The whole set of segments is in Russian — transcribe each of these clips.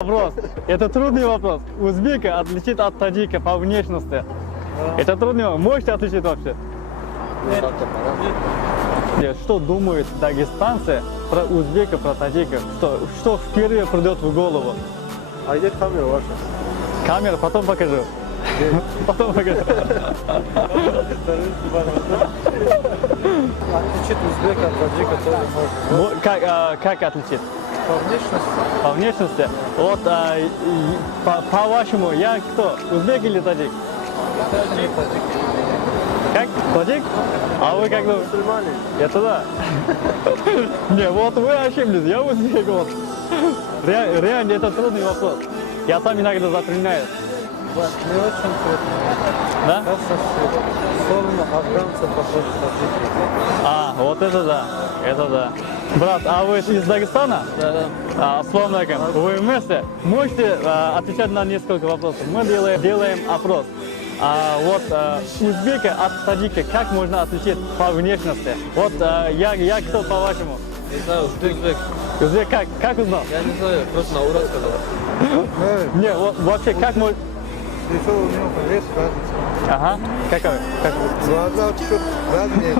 Вопрос. Это трудный вопрос. Узбека отличить от таджика по внешности. Это трудный вопрос. Можете отличить вообще? Нет. Что думают дагестанцы про узбека, про таджика? Что впервые придет в голову? А где камера ваша? Камера, потом покажу. Потом покажу. Отличить узбека от таджика тоже можно. Как отличить? По внешности? По внешности? Вот, по-вашему, я кто? Узбек или таджик? Таджик. Как? Таджик? А вы как думаете? Мусульмане. Это да. Не, вот вы ошиблись, я узбек, вот. Реально, это трудный вопрос. Я сам иногда затрудняюсь. Не очень трудно. Да? Кажется, в сторону афганцев похож таджики. Вот это да, это да. Брат, а вы из Дагестана? Да. Ассаламу алейкум. Вы вместе можете отвечать на несколько вопросов? Мы делаем опрос. Узбека от таджика как можно отличить по внешности? Вот я кто по-вашему? Не знаю, узбек. Узбек как узнал? Я не знаю, просто на ура сказал. Не, вообще как можно... Лицо у него есть разница. Ага, какой? Глаза чуть разные,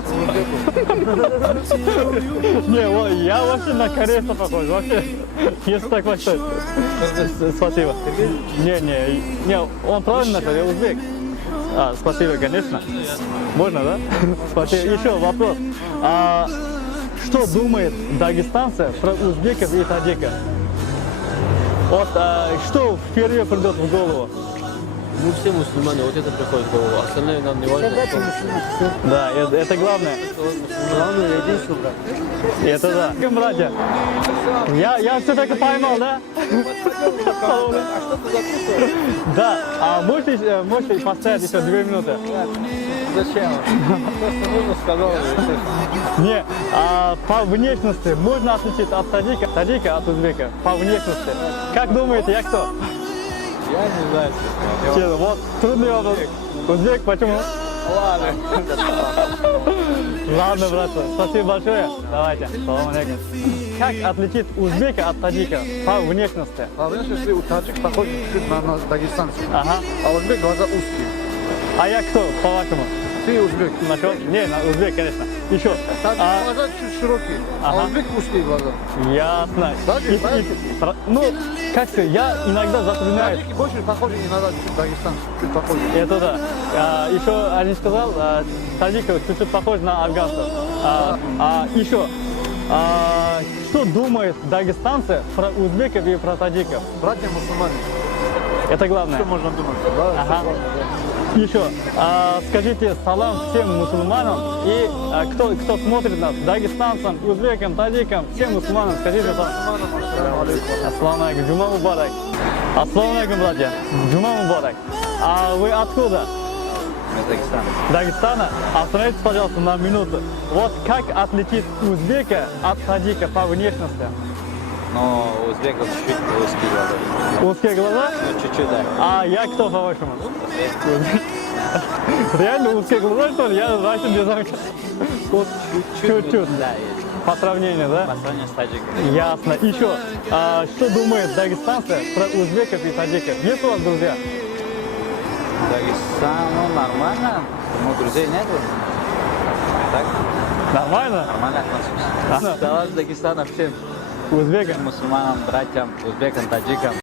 Не, я вообще на корейца похож, вообще, если так посчитать. Спасибо. Не, он правильно сказал, я узбек. Спасибо, конечно. Можно, да? Спасибо. Еще вопрос. Что думают дагестанцы про узбеков и таджиков? Вот, что впервые придет в голову? Мы все мусульмане, вот это приходит в голову. Остальные нам не важно. Да, это главное. Главное, единство, брат. Это да. Братья, я все-таки поймал, да? А что ты записываешь? Да, можете поставить еще 2 минуты? Зачем? Просто нужно сказал. Не, по внешности можно отличить от таджика от узбека? По внешности. Как думаете, я кто? Я не знаю. Честно, вот трудный вопрос. Узбек, почему? Ладно. Ладно, братцы, спасибо большое. Давайте, салам алейкум. Как отличить узбека от таджика по внешности? По внешности у таджик похож чуть на дагестанцев. Ага. А узбек глаза узкие. А я кто, по-вашему? Ты узбек. Нашел? Не, узбек, конечно. Еще. Таджик глаза чуть широкие, Ага. а узбек узкие глаза. Ясно. Таджик, знаете? Ну, как сказать, я иногда затрудняюсь. Таджики больше похожи иногда чуть дагестанцев, чуть похожи. Это да. Еще один сказал, таджиков чуть-чуть похож на афганцев. Еще, что думают дагестанцы про узбеков и про таджиков? Братья мусульмане. Это главное. Что можно думать? Да, Ага. Еще, скажите салам всем мусульманам и кто смотрит нас, дагестанцам, узбекам, таджикам, всем мусульманам, скажите салам. Ассаламу алейкум, джума мубарак. Ассаламу алейкум, братья, джума мубарак. А вы откуда? Дагестан. Дагестана? Остановитесь, пожалуйста, на минуту. Вот как отличить узбека от таджика по внешности? Но у узбеков чуть-чуть узкие глаза. Узкие глаза? Ну, чуть-чуть, да. А я кто, по-вашему? Реально узкие глаза, что ли? Я раньше не знаю. Вот чуть-чуть. Да, есть. По сравнению, да? По сравнению с таджиками. Ясно. Еще, что думают дагестанцы про узбеков и таджиков? Есть у вас друзья? Дагестан, ну, нормально. Ну, друзей нету. Так, Нормально? нормально относимся. Салам с Дагестана всем Узбекам? мусульманам, братьям, узбекам, таджикам.